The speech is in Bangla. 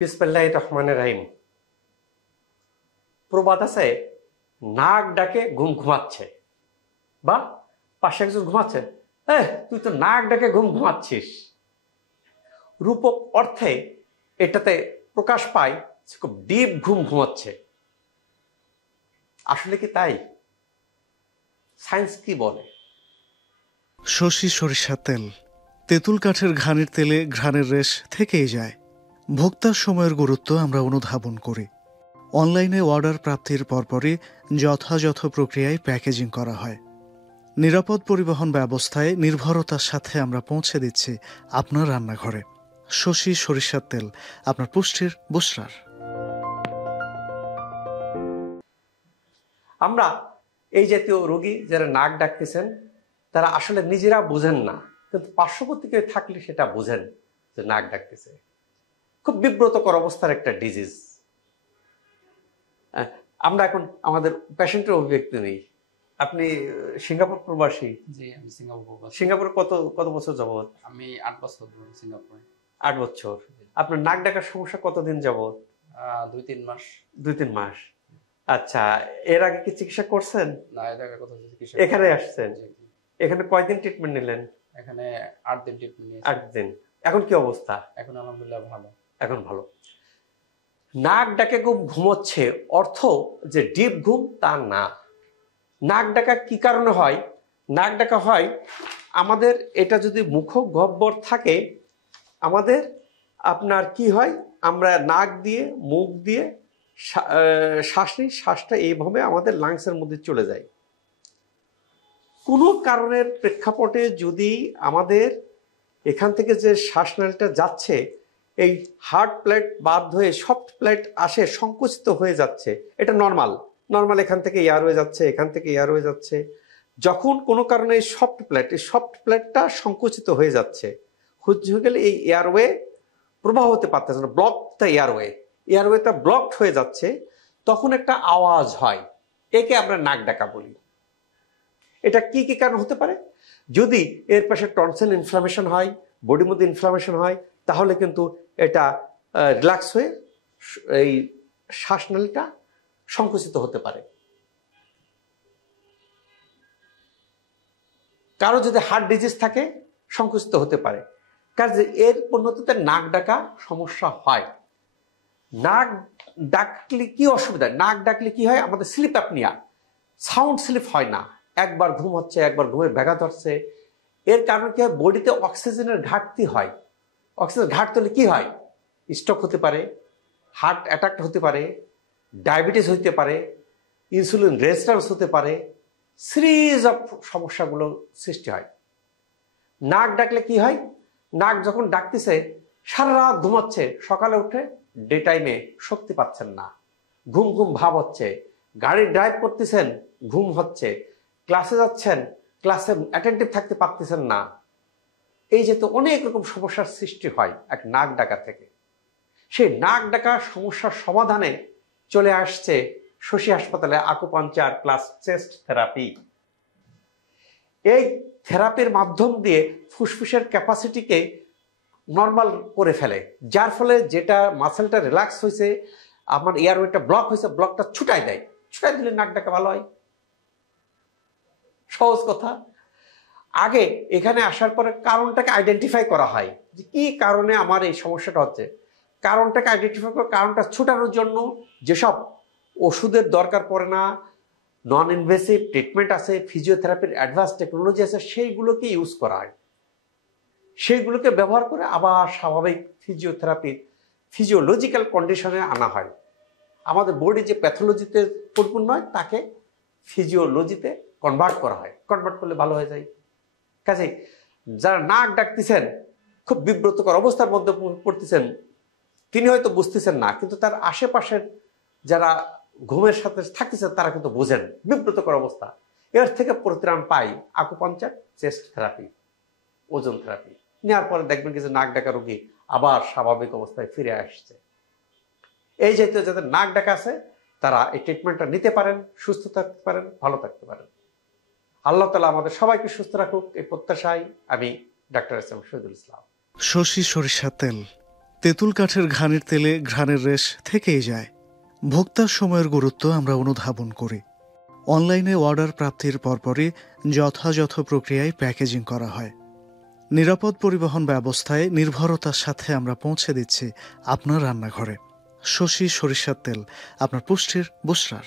বিসমিল্লাহির রহমানির রহিম। প্রবাদ আছে, নাক ডাকে ঘুম ঘুমাচ্ছে, বা পাশে একজন ঘুমাচ্ছে, তুই তো নাক ডাকে ঘুম ঘুমাচ্ছিস। রূপক অর্থে এটাতে প্রকাশ পায় খুব ডিপ ঘুম ঘুমাচ্ছে। আসলে কি তাই? সায়েন্স কি বলে? শশী সরিষার তেল, তেঁতুল কাঠের ঘ্রাণের তেলে ঘ্রাণের রেশ থেকেই যায়। ভোক্তার সময়ের গুরুত্ব আমরা অনুধাবন করি। অনলাইনে অর্ডার প্রাপ্তির পরপরই যথাযথ প্রক্রিয়ায় প্যাকেজিং করা হয়। নিরাপদ পরিবহন ব্যবস্থায় নির্ভরতার সাথে আমরা পৌঁছে দিচ্ছি আপনার রান্নাঘরে। শশী সরিষার তেল, আপনার পুষ্টির বুস্টার। আমরা এই জাতীয় রোগী যারা নাক ডাকতেছেন তারা আসলে নিজেরা বুঝেন না, কিন্তু পার্শ্ববর্তী কেউ থাকলে সেটা বুঝেন যে নাক ডাকতেছে। খুব বিব্রতকর অবস্থার একটা ডিজিজ। আমরা এখন আমাদের পেশেন্টের অভিব্যক্তি নেই। আপনি সিঙ্গাপুর প্রবাসী? জি, আমি সিঙ্গাপুর প্রবাসী। সিঙ্গাপুরে কত বছর যাবত? আমি 8 বছর ধরে সিঙ্গাপুরে। 8 বছর। আপনার নাক ডাকার সমস্যা কতদিন যাবত? 2-3 মাস। 2-3 মাস। আচ্ছা, এর আগে কি চিকিৎসা করছেন? না, এর আগে কোথাও চিকিৎসা। এখানে আসছেন? এখানে কয়দিন ট্রিটমেন্ট নিলেন? এখানে 8 দিন ট্রিটমেন্ট নিয়েছি। 8 দিন। এখন কি অবস্থা? এখন আলহামদুলিল্লাহ ভালো। এখন ভালো। নাক ডাকে ঘুমোচ্ছে অর্থ যে ডিপ ঘুম তা না। নাক ডাকা কি কারণে হয়? নাক ডাকা হয় আমাদের, এটা যদি মুখ গহ্বর থাকে, আমাদের আপনার কি হয়, আমরা নাক দিয়ে মুখ দিয়ে শ্বাস নিই, শ্বাসটা এইভাবে আমাদের লাংসের মধ্যে চলে যায়। কোনো কারণের প্রেক্ষাপটে যদি আমাদের এখান থেকে যে শ্বাসনালীটা যাচ্ছে, এই হার্ড প্লেট বাদ হয়ে সফট প্লেট আসে, সংকুচিত হয়ে যাচ্ছে, এটা নর্মাল এখান থেকে এয়ারওয়ে যাচ্ছে, এখান থেকে এয়ারওয়ে যাচ্ছে। যখন কোনো কারণে এই সফট প্লেটটা সংকুচিত হয়ে যাচ্ছে, হয়ে গেলে এই এয়ারওয়ে প্রবাহ হতে পারতেছে না, ব্লক দ্য এয়ারওয়েটা ব্লকড হয়ে যাচ্ছে, তখন একটা আওয়াজ হয়, একে আমরা নাক ডাকা বলি। এটা কি কি কারণ হতে পারে? যদি এর পাশে টনসিল ইনফ্লামেশন হয়, বডির মধ্যে ইনফ্লামেশন হয়, তাহলে কিন্তু এটা রিল্যাক্স হয়ে এই শ্বাসনালীটা সংকুচিত হতে পারে। কারো যদি হার্ট ডিজিজ থাকে, সংকুচিত হতে পারে। কারণ এর পরিণতিতে নাক ডাকা সমস্যা হয়। নাক ডাকলে কি অসুবিধা? নাক ডাকলে কি হয়, আমাদের স্লিপ অ্যাপনিয়া, সাউন্ড স্লিপ হয় না, একবার ঘুম হচ্ছে, একবার ঘুমের ব্যাঘাত হচ্ছে। এর কারণে কি হয়, বডিতে অক্সিজেনের ঘাটতি হয়। অক্সিজেন ঘাটতি হলে কি হয়, স্ট্রোক হতে পারে, হার্ট অ্যাটাক হতে পারে, ডায়াবেটিস হতে পারে, ইনসুলিন রেজিস্ট্যান্স হতে পারে, সিরিজ অফ সমস্যাগুলো সৃষ্টি হয়। নাক ডাকলে কি হয়, নাক যখন ডাকতেছে, সারা রাত ঘুমাচ্ছে, সকালে উঠে ডে টাইমে শক্তি পাচ্ছেন না, ঘুম ঘুম ভাব হচ্ছে, গাড়ি ড্রাইভ করতেছেন ঘুম হচ্ছে, ক্লাসে যাচ্ছেন ক্লাসে অ্যাটেন্টিভ থাকতে পারতেছেন না। এই যে তো অনেক রকম সমস্যার সৃষ্টি হয় এক নাক ডাকা থেকে। সেই নাক ডাকা সমস্যার সমাধানে চলে আসছে শশী হাসপাতালে আকুপাঞ্চার প্লাস চেস্ট থেরাপি। এই থেরাপির মাধ্যম দিয়ে ফুসফুসের ক্যাপাসিটিকে নর্মাল করে ফেলে, যার ফলে যেটা মাসেলটা রিল্যাক্স হয়েছে, আমার এয়ারওয়েটা ব্লক হয়েছে, ব্লকটা ছুটাই দেয়। ছুটাই দিলে নাক ডাকা ভালো হয়। সহজ কথা। আগে এখানে আসার পরে কারণটাকে আইডেন্টিফাই করা হয় যে কি কারণে আমার এই সমস্যাটা হচ্ছে। কারণটাকে আইডেন্টিফাই করে কারণটা ছুটানোর জন্য যেসব ওষুধের দরকার পড়ে না, নন ইনভেসিভ ট্রিটমেন্ট আছে, ফিজিওথেরাপির অ্যাডভান্স টেকনোলজি আছে, সেইগুলোকে ইউজ করা হয়। সেইগুলোকে ব্যবহার করে আবার স্বাভাবিক ফিজিওলজিক্যাল কন্ডিশনে আনা হয়। আমাদের বডি যে প্যাথোলজিতে পরিপূর্ণ হয়, তাকে ফিজিওলজিতে কনভার্ট করা হয়। কনভার্ট করলে ভালো হয়ে যায়। কাজে যারা নাক ডাকতেছেন, খুব বিব্রতকর অবস্থার মধ্যে পড়তেছেন, তিনি হয়তো বুঝতেছেন না, কিন্তু তার আশেপাশের যারা ঘুমের সাথে থাকতেছেন তারা কিন্তু বোঝেন বিব্রতকর অবস্থা। এর থেকে পরিত্রাণ পাই আকুপাঞ্চার, চেস্ট থেরাপি, ওজন থেরাপি নেওয়ার পরে দেখবেন কি যে নাক ডাকা রোগী আবার স্বাভাবিক অবস্থায় ফিরে আসছে। এই জাতীয় যাদের নাক ডাকা আছে তারা এই ট্রিটমেন্টটা নিতে পারেন, সুস্থ থাকতে পারেন, ভালো থাকতে পারেন। আল্লাহ তাআলা আমাদের সবাইকে সুস্থ রাখুক, এই প্রত্যাশায় আমি doctor S M Shahidul Islam. Shashi সরিষার তেল, তেঁতুল কাঠের ঘানির তেলে ঘ্রাণের রেশ থেকেই যায়। ভোক্তার সময়ের গুরুত্ব আমরা অনুধাবন করি। অনলাইনে অর্ডার প্রাপ্তির পরপরই যথাযথ প্রক্রিয়ায় প্যাকেজিং করা হয়। নিরাপদ পরিবহন ব্যবস্থায় নির্ভরতার সাথে আমরা পৌঁছে দিচ্ছি আপনার রান্নাঘরে। শশী সরিষার তেল, আপনার পুষ্টির বুস্টার।